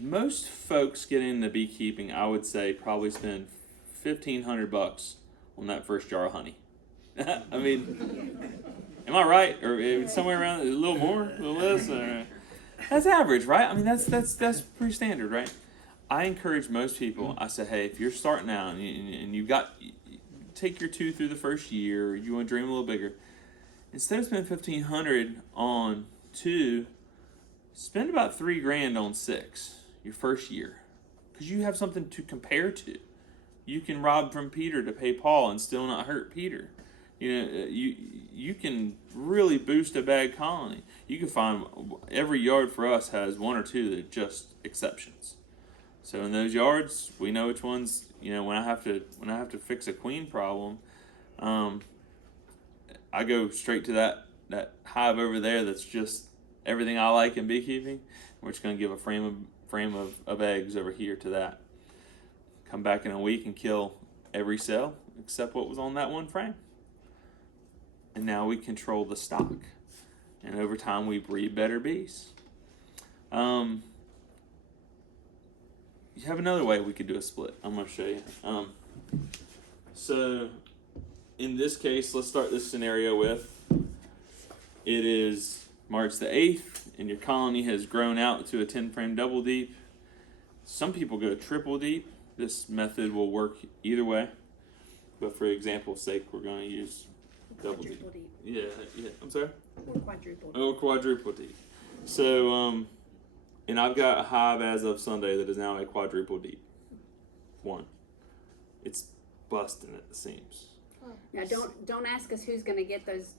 most folks get into beekeeping, I would say, probably spend $1,500 on that first jar of honey. I mean, am I right? Or somewhere around a little more, a little less? That's average, right? I mean, that's pretty standard, right? I encourage most people. I say, hey, if you're starting out and you've got, take your 2 through the first year, or you want to dream a little bigger. Instead of spending $1,500 on 2, spend about $3,000 on 6 your first year, because you have something to compare to. You can rob from Peter to pay Paul and still not hurt Peter. You can really boost a bag colony. You can find every yard for us has 1 or 2 that are just exceptions. So in those yards, we know which ones. When I have to fix a queen problem, I go straight to that hive over there. That's just everything I like in beekeeping. We're just going to give a frame of eggs over here to that. Come back in a week and kill every cell except what was on that one frame. And now we control the stock. And over time we breed better bees. You have another way we could do a split. I'm going to show you. So in this case, let's start this scenario with, it is March the 8th, and your colony has grown out to a 10-frame double deep. Some people go triple deep. This method will work either way. But for example's sake, we're going to use double deep. Yeah, I'm sorry? Or quadruple deep. Or quadruple deep. So, and I've got a hive as of Sunday that is now a quadruple deep. 1. It's busting at the seams. Now don't ask us who's going to get those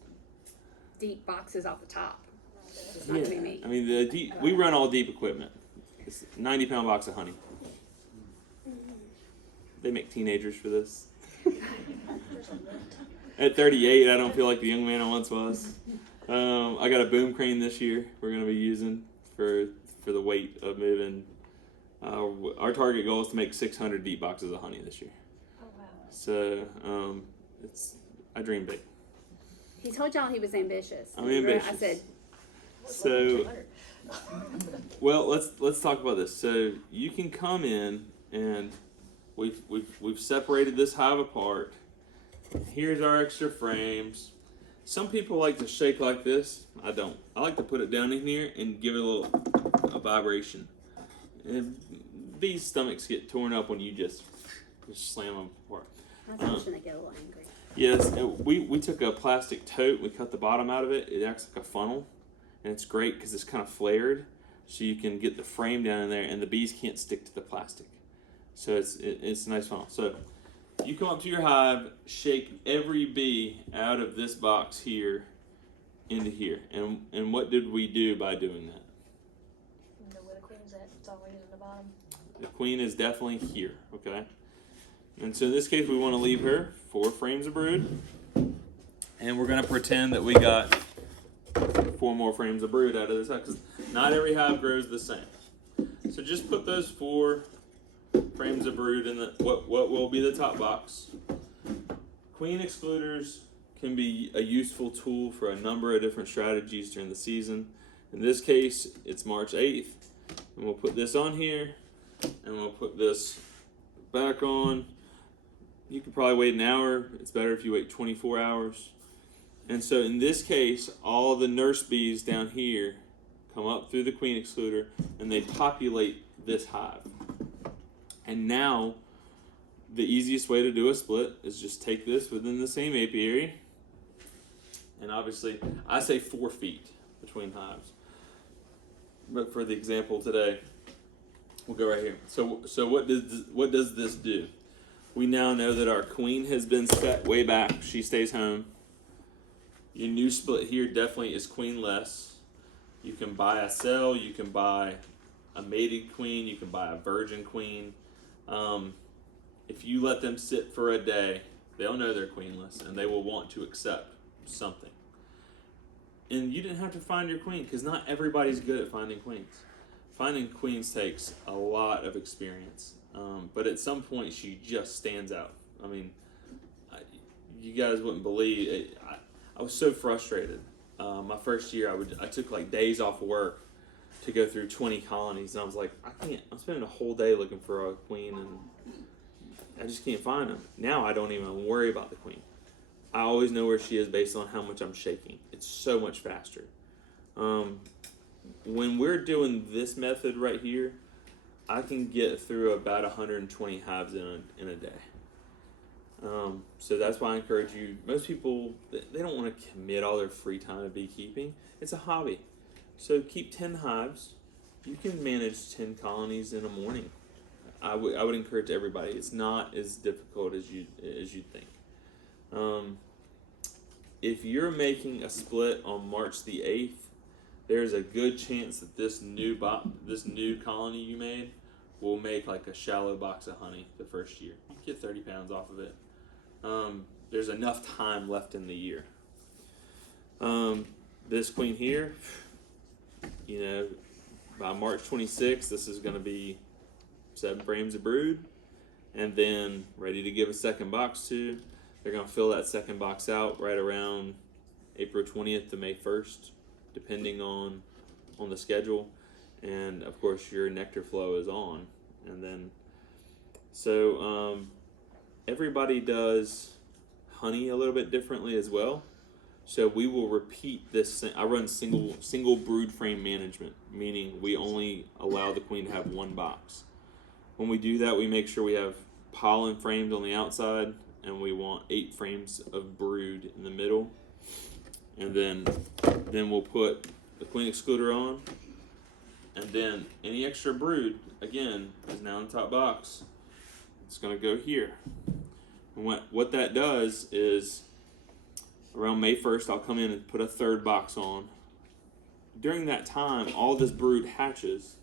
deep boxes off the top. It's not going to be me. I mean, we run all deep equipment. It's a 90-pound box of honey. They make teenagers for this. At 38, I don't feel like the young man I once was. I got a boom crane this year we're going to be using for the weight of moving. Our target goal is to make 600 deep boxes of honey this year. Oh, wow. So I dream big. He told y'all he was ambitious. I'm ambitious. I said, so, well, let's talk about this. So you can come in, and we've separated this hive apart. Here's our extra frames. Some people like to shake like this. I don't. I like to put it down in here and give it a vibration. And bees' stomachs get torn up when you just slam them apart. I thought they get a little angry. Yes, we took a plastic tote. We cut the bottom out of it. It acts like a funnel, and it's great because it's kind of flared, so you can get the frame down in there, and the bees can't stick to the plastic. So it's a nice funnel. So you come up to your hive, shake every bee out of this box here into here. And what did we do by doing that? You know where the queen is at. It's always in the bottom. The queen is definitely here, okay? And so in this case, we want to leave her 4 frames of brood. And we're going to pretend that we got 4 more frames of brood out of this hive, because not every hive grows the same. So just put those 4 frames of brood in what will be the top box. Queen excluders can be a useful tool for a number of different strategies during the season. In this case, it's March 8th, and we'll put this on here, and we'll put this back on. You could probably wait an hour. It's better if you wait 24 hours. And so in this case, all the nurse bees down here come up through the queen excluder, and they populate this hive. And now, the easiest way to do a split is just take this within the same apiary. And obviously, I say 4 feet between hives. But for the example today, we'll go right here. So what does this do? We now know that our queen has been set way back. She stays home. Your new split here definitely is queenless. You can buy a cell. You can buy a mated queen. You can buy a virgin queen. If you let them sit for a day, they'll know they're queenless, and they will want to accept something. And you didn't have to find your queen, because not everybody's good at finding queens. Finding queens takes a lot of experience, but at some point she just stands out. I mean, you guys wouldn't believe it. I was so frustrated. My first year, I took like days off work to go through 20 colonies, and I was like, I can't. I'm spending a whole day looking for a queen, and I just can't find them. Now I don't even worry about the queen. I always know where she is based on how much I'm shaking. It's so much faster. When we're doing this method right here, I can get through about 120 hives in a day. So that's why I encourage you. Most people, they don't want to commit all their free time to beekeeping. It's a hobby. So keep 10 hives. You can manage 10 colonies in a morning. I would encourage everybody. It's not as difficult as you think. If you're making a split on March the 8th, there's a good chance that this new colony you made will make like a shallow box of honey the first year. You get 30 pounds off of it. There's enough time left in the year. This queen here, by March 26th, this is going to be 7 frames of brood, and then ready to give a second box to. They're going to fill that second box out right around April 20th to May 1st, depending on the schedule. And of course your nectar flow is on. And then, so everybody does honey a little bit differently as well. So we will repeat this. I run single brood frame management, meaning we only allow the queen to have 1 box. When we do that, we make sure we have pollen frames on the outside, and we want 8 frames of brood in the middle. And then we'll put the queen excluder on, and then any extra brood, again, is now in the top box. It's going to go here. And what that does is, around May 1st, I'll come in and put a 3rd box on. During that time, all this brood hatches.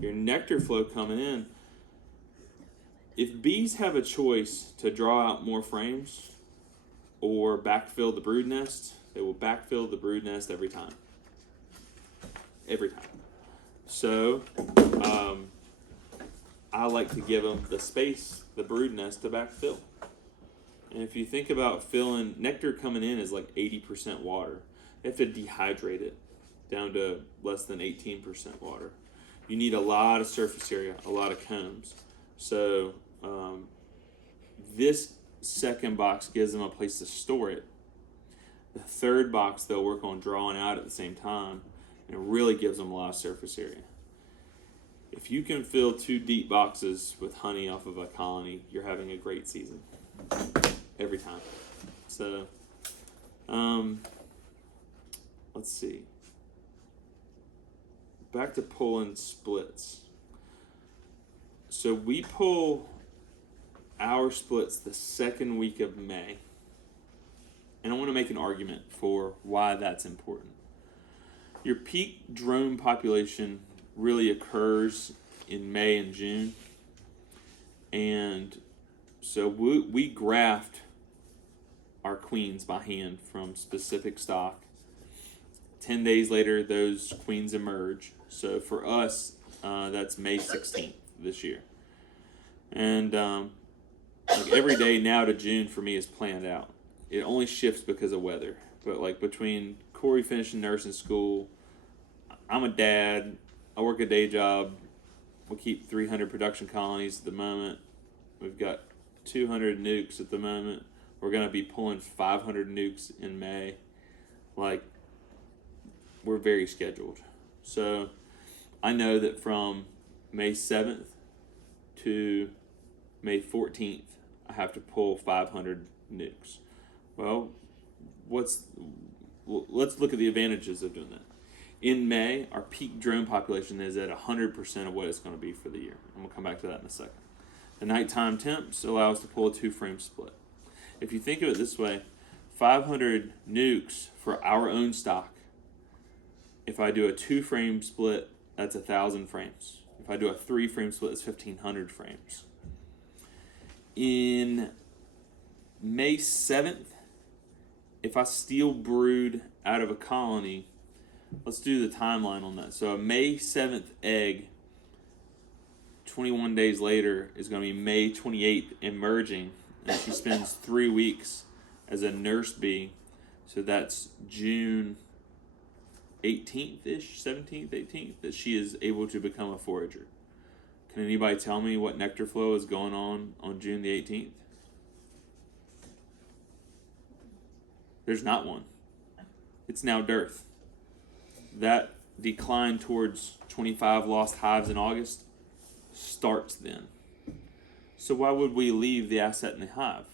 Your nectar flow coming in. If bees have a choice to draw out more frames or backfill the brood nest, they will backfill the brood nest every time. Every time. So, I like to give them the space, the brood nest, to backfill. And if you think about filling, nectar coming in is like 80% water. You have to dehydrate it down to less than 18% water. You need a lot of surface area, a lot of combs. So this second box gives them a place to store it. The 3rd box they'll work on drawing out at the same time, and it really gives them a lot of surface area. If you can fill 2 deep boxes with honey off of a colony, you're having a great season. Every time. So, let's see. Back to pulling splits. So we pull our splits the 2nd week of May. And I want to make an argument for why that's important. Your peak drone population really occurs in May and June. And so we graft our queens by hand from specific stock. 10 days later, those queens emerge. So for us, that's May 16th this year. And like every day now to June for me is planned out. It only shifts because of weather. But like between Corey finishing nursing school, I'm a dad, I work a day job, we keep 300 production colonies at the moment. We've got 200 nukes at the moment. We're going to be pulling 500 nukes in May. Like, we're very scheduled. So I know that from May 7th to May 14th, I have to pull 500 nukes. Well, let's look at the advantages of doing that. In May, our peak drone population is at 100% of what it's going to be for the year. And we'll come back to that in a second. The nighttime temps allow us to pull a 2-frame split. If you think of it this way, 500 nukes for our own stock. If I do a 2-frame split, that's 1,000 frames. If I do a 3-frame split, it's 1,500 frames. In May 7th, if I steal brood out of a colony, let's do the timeline on that. So a May 7th egg, 21 days later, is going to be May 28th emerging, and she spends 3 weeks as a nurse bee. So that's June 18th-ish, 17th, 18th, that she is able to become a forager. Can anybody tell me what nectar flow is going on June the 18th? There's not one. It's now dearth. That decline towards 25 lost hives in August starts then. So why would we leave the asset in the hive?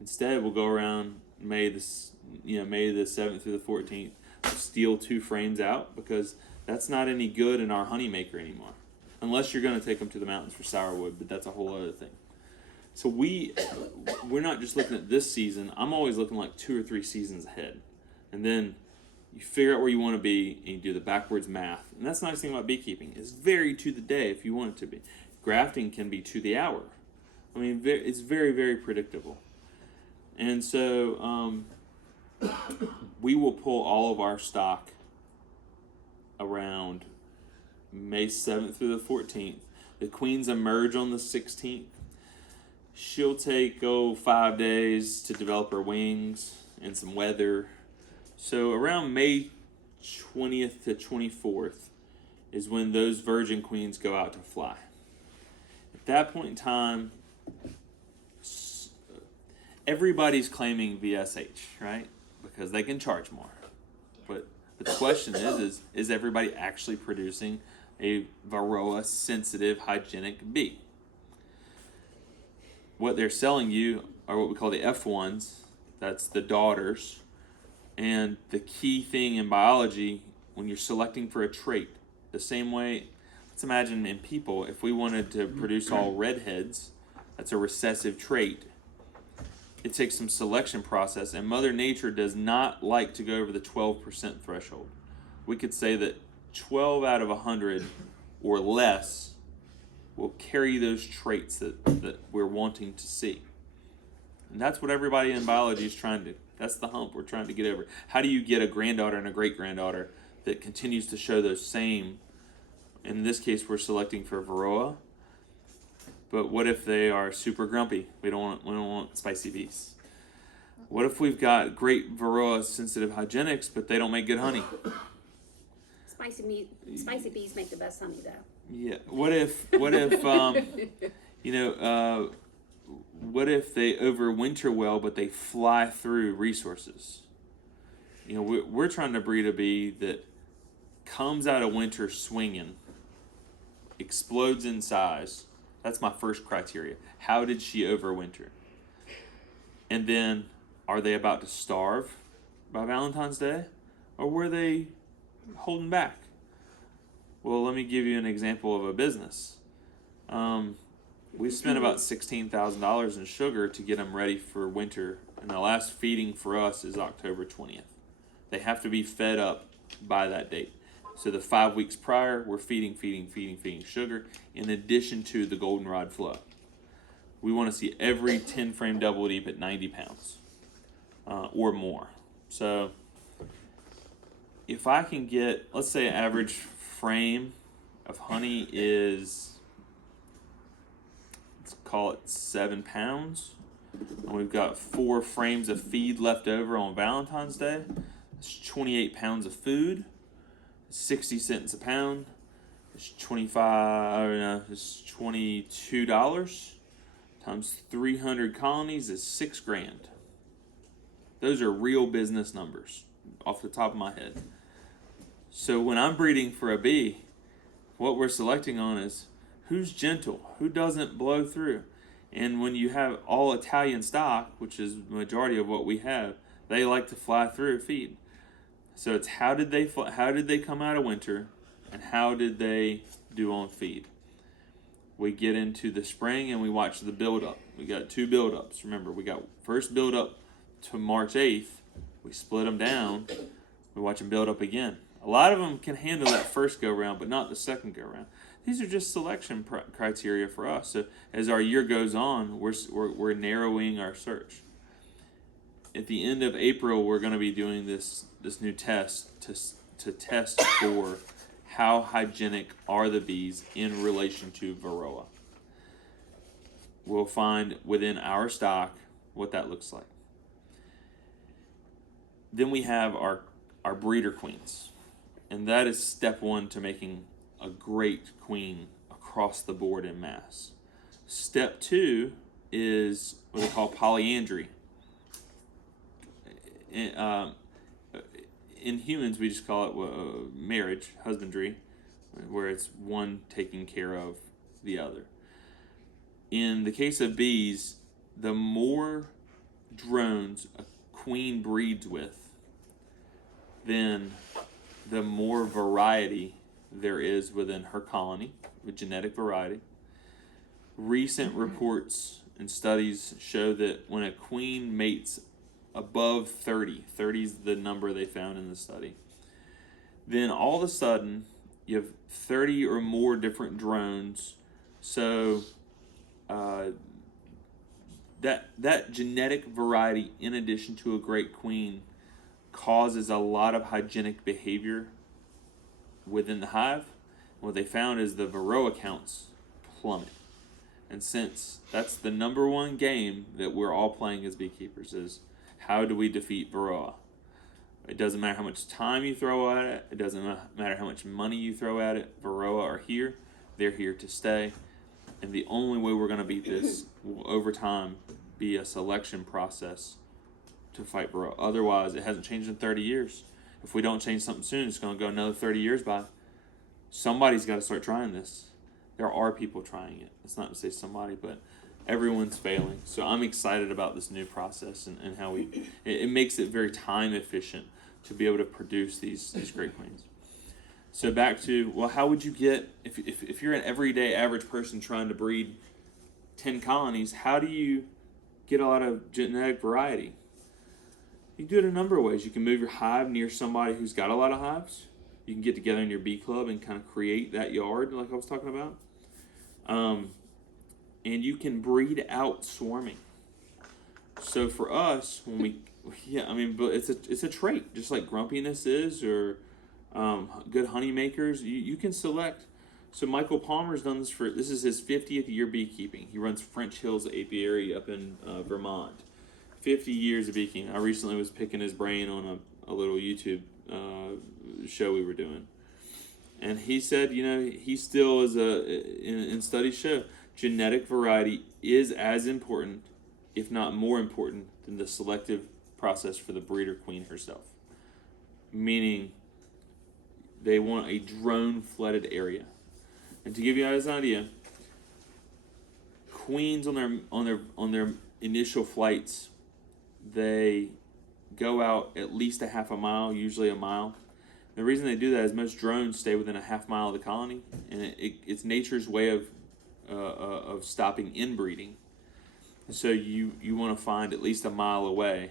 Instead, we'll go around May the 7th through the 14th, steal 2 frames out, because that's not any good in our honey maker anymore. Unless you're going to take them to the mountains for sourwood, but that's a whole other thing. So we're not just looking at this season. I'm always looking like 2 or 3 seasons ahead. And then you figure out where you want to be, and you do the backwards math. And that's the nice thing about beekeeping. It's very to the day if you want it to be. Grafting can be to the hour. I mean, it's very, very predictable. And so we will pull all of our stock around May 7th through the 14th. The queens emerge on the 16th. She'll take 5 days to develop her wings and some weather. So around May 20th to 24th is when those virgin queens go out to fly. At that point in time, everybody's claiming VSH, right? Because they can charge more. But the question is everybody actually producing a varroa sensitive hygienic bee? What they're selling you are what we call the F1s. That's the daughters. And the key thing in biology, when you're selecting for a trait, the same way, let's imagine in people, if we wanted to produce all redheads, that's a recessive trait. It takes some selection process, and Mother Nature does not like to go over the 12% threshold. We could say that 12 out of 100 or less will carry those traits that we're wanting to see. And that's what everybody in biology is trying to, that's the hump we're trying to get over. How do you get a granddaughter and a great-granddaughter that continues to show those same, in this case we're selecting for varroa, but what if they are super grumpy? We don't want spicy bees. What if we've got great varroa sensitive hygienics, but they don't make good honey? Spicy bees make the best honey, though. Yeah. What if what if they overwinter well, but they fly through resources? We're trying to breed a bee that comes out of winter swinging, explodes in size. That's my first criteria. How did she overwinter? And then, are they about to starve by Valentine's Day? Or were they holding back? Well, let me give you an example of a business. We spent about $16,000 in sugar to get them ready for winter, and the last feeding for us is October 20th. They have to be fed up by that date. So the 5 weeks prior, we're feeding sugar in addition to the goldenrod flow. We want to see every 10 frame double deep at 90 pounds or more. So if I can get, let's say an average frame of honey is, let's call it 7 pounds. And we've got 4 frames of feed left over on Valentine's Day. It's 28 pounds of food. 60 cents a pound. It's $22 times 300 colonies is $6,000. Those are real business numbers off the top of my head. So when I'm breeding for a bee, what we're selecting on is who's gentle, who doesn't blow through. And when you have all Italian stock, which is the majority of what we have, they like to fly through a feed. So it's how did they come out of winter, and how did they do on feed? We get into the spring and we watch the buildup. We got 2 buildups. Remember, we got first buildup to March 8th. We split them down. We watch them build up again. A lot of them can handle that first go round, but not the second go round. These are just selection criteria for us. So as our year goes on, we're narrowing our search. At the end of April, we're going to be doing this new test to test for how hygienic are the bees in relation to varroa. We'll find within our stock what that looks like. Then we have our breeder queens. And that is step one to making a great queen across the board in mass. Step two is what they call polyandry. In humans, we just call it marriage, husbandry, where it's one taking care of the other. In the case of bees, the more drones a queen breeds with, then the more variety there is within her colony, with genetic variety. Recent reports and studies show that when a queen mates above 30 is the number they found in the study, then all of a sudden you have 30 or more different drones. So that genetic variety, in addition to a great queen, causes a lot of hygienic behavior within the hive. What they found is the varroa counts plummet. And since that's the number one game that we're all playing as beekeepers, is how do we defeat varroa? It doesn't matter how much time you throw at it. It doesn't matter how much money you throw at it. Varroa are here. They're here to stay. And the only way we're going to beat this will, over time, be a selection process to fight varroa. Otherwise, it hasn't changed in 30 years. If we don't change something soon, it's going to go another 30 years by. Somebody's got to start trying this. There are people trying it. It's not to say somebody, but everyone's failing. So I'm excited about this new process and how it makes it very time efficient to be able to produce these great queens. So back to, well, how would you get, if you're an everyday average person trying to breed 10 colonies, how do you get a lot of genetic variety? You can do it a number of ways. You can move your hive near somebody who's got a lot of hives. You can get together in your bee club and kind of create that yard like I was talking about. And you can breed out swarming. So for us, when but it's a trait, just like grumpiness is, or good honey makers. You can select. So Michael Palmer's done this this is his 50th year beekeeping. He runs French Hills Apiary up in Vermont. 50 years of beekeeping. I recently was picking his brain on a little YouTube show we were doing. And he said, he still is in studies show genetic variety is as important, if not more important, than the selective process for the breeder queen herself. Meaning, they want a drone-flooded area. And to give you guys an idea, queens on their initial flights, they go out at least a half a mile, usually a mile. The reason they do that is most drones stay within a half mile of the colony, and it's nature's way of stopping inbreeding. So you want to find at least a mile away,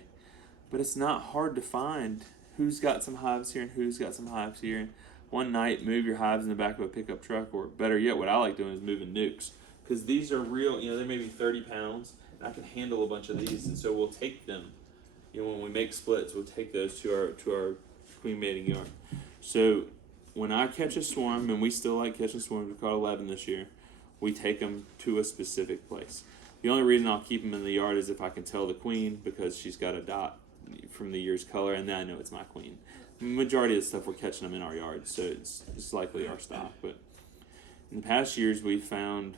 but it's not hard to find who's got some hives here and who's got some hives here. And one night, move your hives in the back of a pickup truck, or better yet, what I like doing is moving nukes, because these are real. They're maybe 30 pounds, and I can handle a bunch of these, and so we'll take them. When we make splits, we'll take those to our queen mating yard. So when I catch a swarm, and we still like catching swarms, we caught 11 this year, we take them to a specific place. The only reason I'll keep them in the yard is if I can tell the queen, because she's got a dot from the year's color, and then I know it's my queen. The majority of the stuff we're catching them in our yard, so it's likely our stock. But in the past years, we've found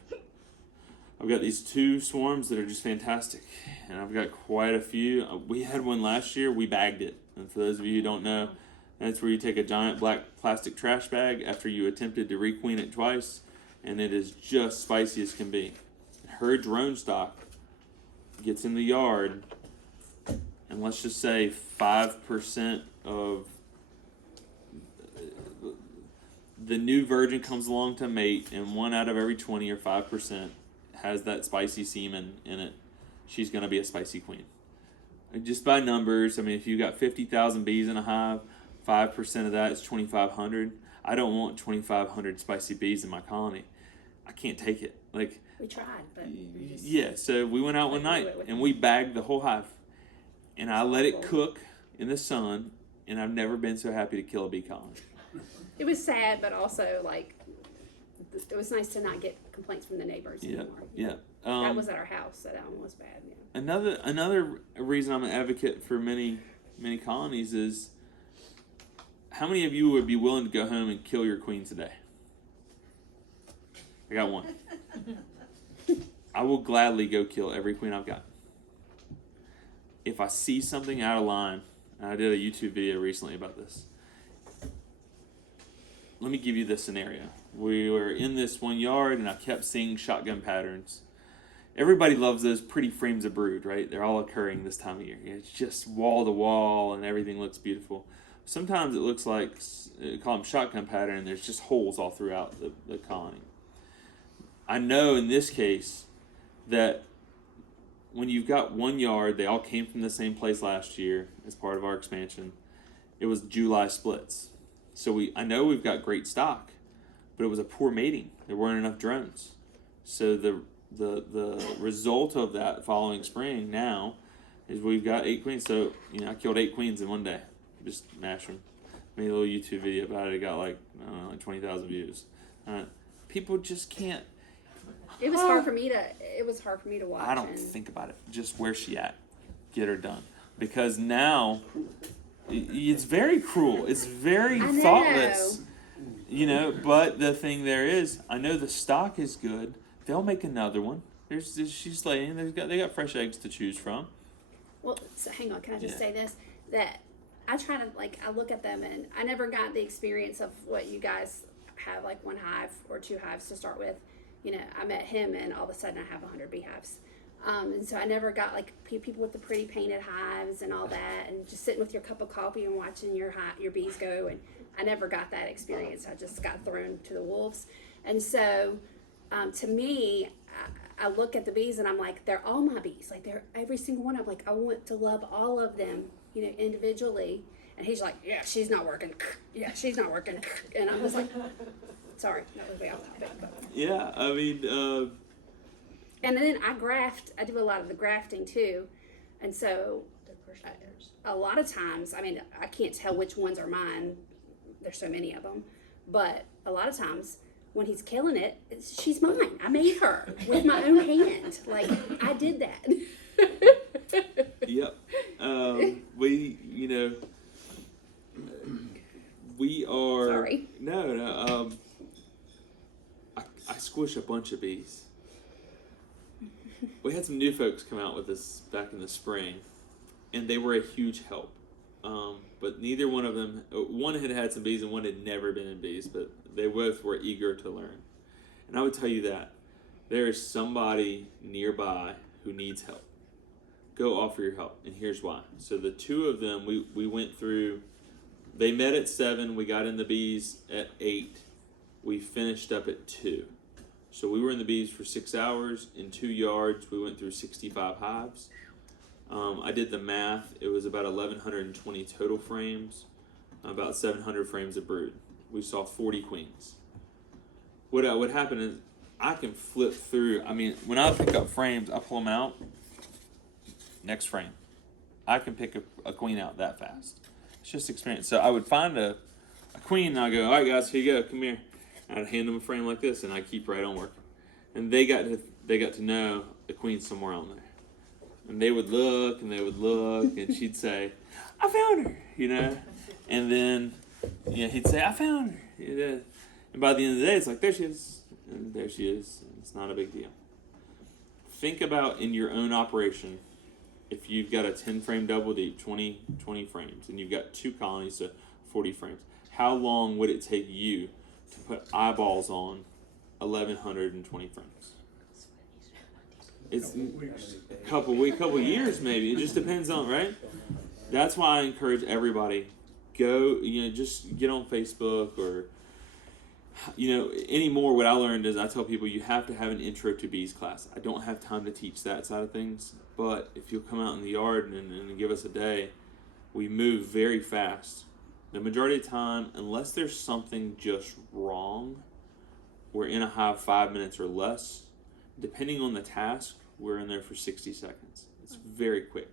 I've got these 2 swarms that are just fantastic, and I've got quite a few. We had one last year. We bagged it, and for those of you who don't know, that's where you take a giant black plastic trash bag after you attempted to requeen it twice, and it is just spicy as can be. Her drone stock gets in the yard, and let's just say 5% of the new virgin comes along to mate, and 1 out of every 20 or 5% has that spicy semen in it. She's going to be a spicy queen. And just by numbers, if you got 50,000 bees in a hive, 5% of that is 2,500. I don't want 2,500 spicy bees in my colony. I can't take it. We tried, but yeah. So we went out one night and we bagged the whole hive, and I let it cook in the sun, and I've never been so happy to kill a bee colony. it was sad, but also it was nice to not get complaints from the neighbors anymore. Yeah. That was at our house, so that one was bad. Yeah. Another reason I'm an advocate for many colonies is How many of you would be willing to go home and kill your queen today? I got one. I will gladly go kill every queen I've got. If I see something out of line, and I did a YouTube video recently about this. Let me give you this scenario. We were in this one yard, and I kept seeing shotgun patterns. Everybody loves those pretty frames of brood, right? They're all occurring this time of year. It's just wall to wall, and everything looks beautiful. Sometimes it looks like, call them shotgun pattern, and there's just holes all throughout the colony. I know in this case that when you've got one yard, they all came from the same place last year as part of our expansion. It was July splits. So I know we've got great stock, but it was a poor mating. There weren't enough drones. So the result of that following spring now is we've got 8 queens. So, I killed 8 queens in one day. Just mash them. Made a little YouTube video about it. It got like 20,000 views. People just can't. It was hard for me to watch. I don't think about it. Just where's she at? Get her done. Because now it's very cruel. It's very thoughtless. But the thing there is, I know the stock is good. They'll make another one. She's laying. They got fresh eggs to choose from. Well, so hang on. Can I just say this? That I try to I look at them, and I never got the experience of what you guys have, like 1 hive or 2 hives to start with. I met him, and all of a sudden I have 100 beehives. And so I never got people with the pretty painted hives and all that, and just sitting with your cup of coffee and watching your bees go. And I never got that experience. I just got thrown to the wolves. And so, to me, I look at the bees and I'm like, they're all my bees. Like, they're every single one. I'm like, I want to love all of them, individually. And he's like, yeah, she's not working. Yeah, she's not working. And I was like, sorry, that was way off topic. But. Yeah, I mean. And then I graft. I do a lot of the grafting too, and so a lot of times, I can't tell which ones are mine. There's so many of them, but a lot of times when he's killing it, she's mine. I made her with my own hand. Like, I did that. Yep. We are. Sorry. No. I squish a bunch of bees. We had some new folks come out with this back in the spring, and they were a huge help. But neither one of them, one had some bees and one had never been in bees, but they both were eager to learn. And I would tell you that there is somebody nearby who needs help. Go offer your help, and here's why. So the 2 of them, we went through, they met at 7, we got in the bees at 8, we finished up at 2. So we were in the bees for 6 hours. In 2 yards, we went through 65 hives. I did the math. It was about 1,120 total frames, about 700 frames of brood. We saw 40 queens. What happened is I can flip through. When I pick up frames, I pull them out. Next frame. I can pick a queen out that fast. It's just experience. So I would find a queen, and I go, all right, guys, here you go. Come here. I'd hand them a frame like this, and I keep right on working. And they got to know the queen's somewhere on there. And they would look, and she'd say, I found her, And then, he'd say, I found her. And by the end of the day, it's like, there she is. And there she is. It's not a big deal. Think about in your own operation, if you've got a 10-frame double deep, 20 frames, and you've got 2 colonies, so 40 frames, how long would it take you to put eyeballs on 1,120 frames? It's a couple years maybe. It just depends on, right? That's why I encourage everybody, go, just get on Facebook or, anymore. What I learned is I tell people you have to have an intro to bees class. I don't have time to teach that side of things, but if you'll come out in the yard and give us a day, we move very fast. The majority of the time, unless there's something just wrong, we're in a hive 5 minutes or less. Depending on the task, we're in there for 60 seconds. It's very quick.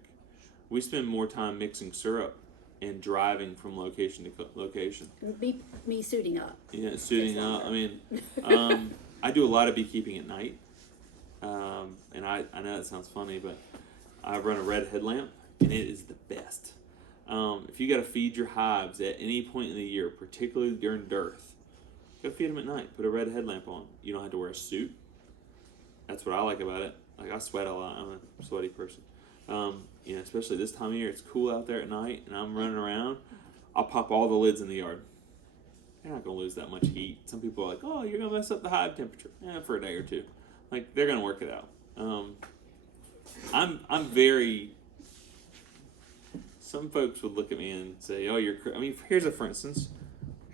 We spend more time mixing syrup and driving from location to location. Me suiting up. Yeah, suiting up. I do a lot of beekeeping at night. And I know that sounds funny, but I run a red headlamp, and it is the best. If you got to feed your hives at any point in the year, particularly during dearth, go feed them at night. Put a red headlamp on. You don't have to wear a suit. That's what I like about it. Like, I sweat a lot. I'm a sweaty person. Especially this time of year, it's cool out there at night, and I'm running around. I'll pop all the lids in the yard. They're not going to lose that much heat. Some people are like, oh, you're going to mess up the hive temperature. For a day or two. Like, they're going to work it out. I'm very... Some folks would look at me and say, oh, you're... I mean, here's a for instance.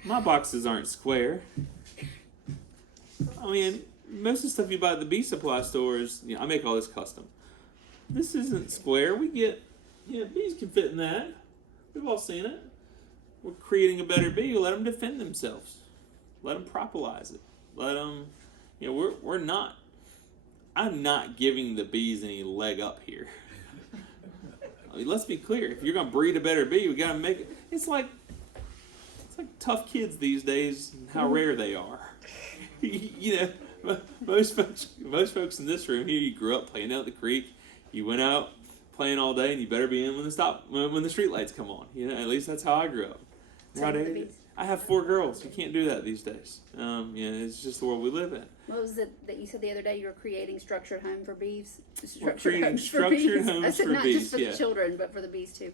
My boxes aren't square. I mean, most of the stuff you buy at the bee supply stores, I make all this custom. This isn't square. We get, bees can fit in that. We've all seen it. We're creating a better bee. Let them defend themselves. Let them propolize it. Let them, we're not, I'm not giving the bees any leg up here. I mean, let's be clear. If you're going to breed a better bee, we got to make it. It's like tough kids these days and how rare they are. Most folks in this room here, you grew up playing out the creek. You went out playing all day, and you better be in when the street lights come on. At least that's how I grew up. Nowadays, I have 4 girls. You can't do that these days. It's just the world we live in. What was it that you said the other day? You were creating structured home for bees. We're creating structured homes for not bees. Just for the children, but for the bees too.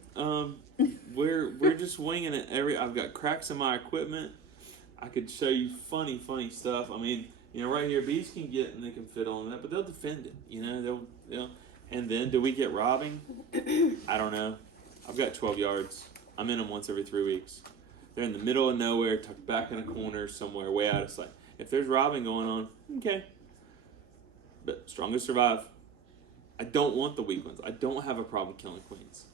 We're just winging it. I've got cracks in my equipment. I could show you funny stuff. I mean, right here, bees can get and they can fit on that, but they'll defend it. They'll. And then, do we get robbing? I don't know. I've got 12 yards. I'm in them once every 3 weeks. They're in the middle of nowhere, tucked back in a corner somewhere, way out of sight. If there's robbing going on, okay. But strongest survive. I don't want the weak ones. I don't have a problem killing queens.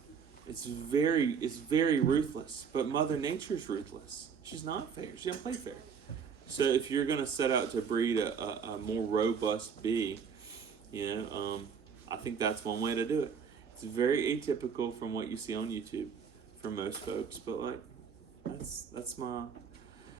It's very ruthless. But Mother Nature's ruthless. She's not fair. She doesn't play fair. So if you're going to set out to breed a more robust bee, I think that's one way to do it. It's very atypical from what you see on YouTube for most folks, but that's my